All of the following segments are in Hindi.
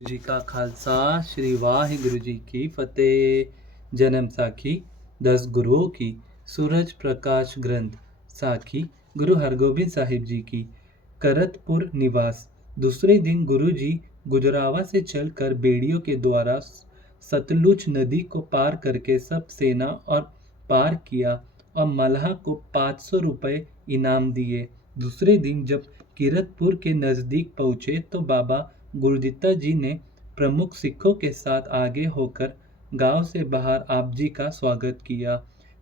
ਜੀ ਕਾ ਖਾਲਸਾ ਸ਼੍ਰੀ ਵਾਹਿਗੁਰੂ ਜੀ ਕੀ ਫਤਿਹ। ਜਨਮ ਸਾਖੀ 10 गुरुओं की सूरज प्रकाश ग्रंथ साखी गुरु हरगोबिंद साहिब जी की। करतपुर निवास। दूसरे दिन गुरु जी गुजरावा से चलकर बेड़ियों के द्वारा सतलुज नदी को पार करके सब सेना और पार किया और मल्लाह को 500 रुपये इनाम दिए। दूसरे दिन जब किरतपुर के नज़दीक पहुँचे तो बाबा गुरुदित्ता जी ने प्रमुख सिखों के साथ आगे होकर गांव से बाहर आप जी का स्वागत किया।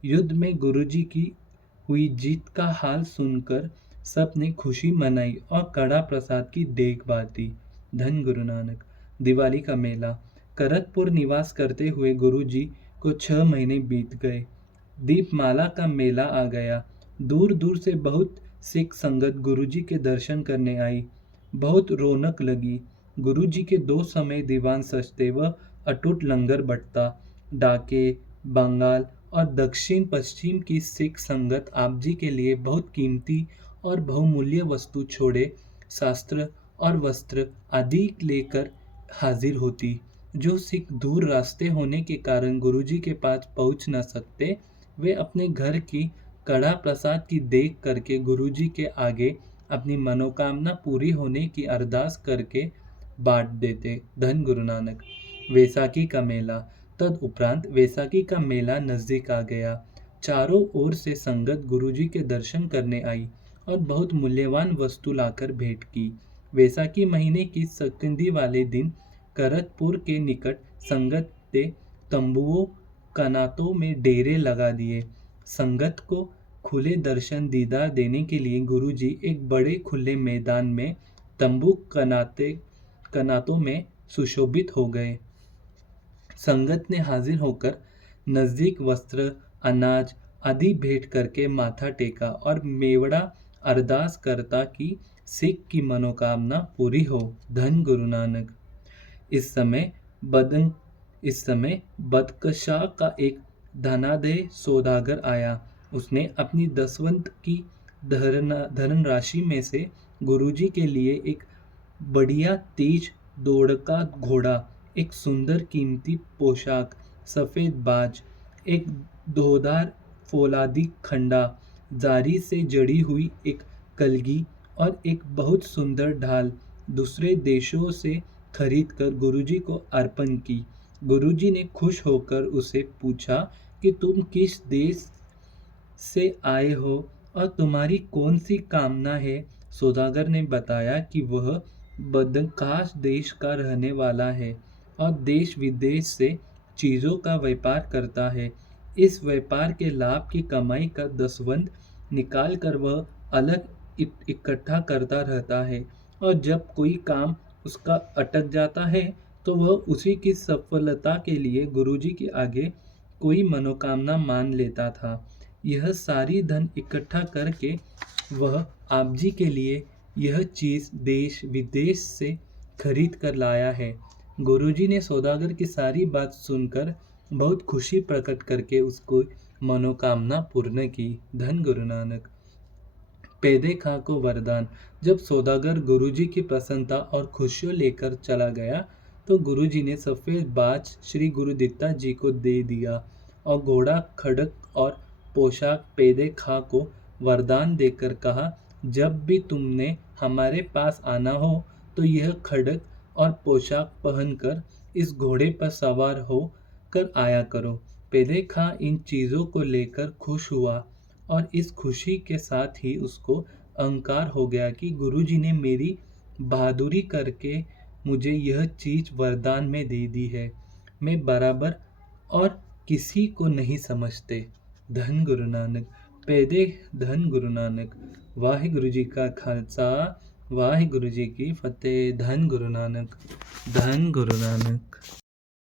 युद्ध में गुरुजी की हुई जीत का हाल सुनकर सब ने खुशी मनाई और कड़ा प्रसाद की देख बाती। धन गुरु नानक। दिवाली का मेला। करतपुर निवास करते हुए गुरुजी को 6 महीने बीत गए। दीपमाला का मेला आ गया। दूर दूर से बहुत सिख संगत गुरुजी के दर्शन करने आई। बहुत रौनक लगी। गुरुजी के 2 समय दीवान सजते व अटूट लंगर बंटता। डाके, बंगाल और दक्षिण पश्चिम की सिख संगत आप जी के लिए बहुत कीमती और बहुमूल्य वस्तु छोड़े, शास्त्र और वस्त्र आदि लेकर हाजिर होती। जो सिख दूर रास्ते होने के कारण गुरुजी के पास पहुंच न सकते, वे अपने घर की कड़ा प्रसाद की देख करके गुरुजी के आगे अपनी मनोकामना पूरी होने की अरदास करके बांट देते। धन गुरु नानक। वैसाखी का मेला। तद उपरांत वैसाखी का मेला नजदीक आ गया। चारों ओर से संगत गुरुजी के दर्शन करने आई और बहुत मूल्यवान वस्तु लाकर भेंट की। वैसाखी महीने की संक्रांति वाले दिन करतपुर के निकट संगत ने तंबुओं कनातों में डेरे लगा दिए। संगत को खुले दर्शन दीदार देने के लिए गुरुजी एक बड़े खुले मैदान में तंबू कनातों में सुशोभित हो गए। संगत ने हाजिर होकर नजदीक वस्त्र, अनाज आदि भेंट करके माथा टेका और मेवड़ा अरदास करता कि सिख की मनोकामना पूरी हो। धन गुरु नानक। इस समय बदकशां का एक धनाढ्य सौदागर आया। उसने अपनी दसवंत की धनराशि में से गुरुजी के लिए एक बढ़िया तेज दौड़का घोड़ा, एक सुंदर कीमती पोशाक, सफ़ेद बाज, एक दोधार फौलादी खंडा, जारी से जड़ी हुई एक कलगी और एक बहुत सुंदर ढाल दूसरे देशों से खरीद कर गुरुजी को अर्पण की। गुरुजी ने खुश होकर उसे पूछा कि तुम किस देश से आए हो और तुम्हारी कौन सी कामना है। सौदागर ने बताया कि वह बदकाश देश का रहने वाला है और देश विदेश से चीज़ों का व्यापार करता है। इस व्यापार के लाभ की कमाई का दसवंध निकाल कर वह अलग इकट्ठा करता रहता है और जब कोई काम उसका अटक जाता है तो वह उसी की सफलता के लिए गुरुजी के आगे कोई मनोकामना मान लेता था। यह सारी धन इकट्ठा करके वह आप जी के लिए यह चीज़ देश विदेश से खरीद कर लाया है। गुरुजी ने सौदागर की सारी बात सुनकर बहुत खुशी प्रकट करके उसको मनोकामना पूर्ण की। धन गुरु नानक। पेदे खां को वरदान। जब सौदागर गुरुजी की प्रसन्नता और खुशियों लेकर चला गया तो गुरुजी ने सफ़ेद बाज श्री गुरुदित्ता जी को दे दिया और घोड़ा, खड्ग और पोशाक पेदे खां को वरदान देकर कहा, जब भी तुमने हमारे पास आना हो तो यह खड्ग और पोशाक पहनकर इस घोड़े पर सवार हो कर आया करो। पेदे खां इन चीज़ों को लेकर खुश हुआ और इस खुशी के साथ ही उसको अहंकार हो गया कि गुरुजी ने मेरी बहादुरी करके मुझे यह चीज़ वरदान में दे दी है। मैं बराबर और किसी को नहीं समझते। धन गुरु नानक। पेदे धन गुरु नानक। वाहिगुरु जी का खालसा वाहिगुरु जी की फतेह। धन गुरु नानक। धन गुरु नानक।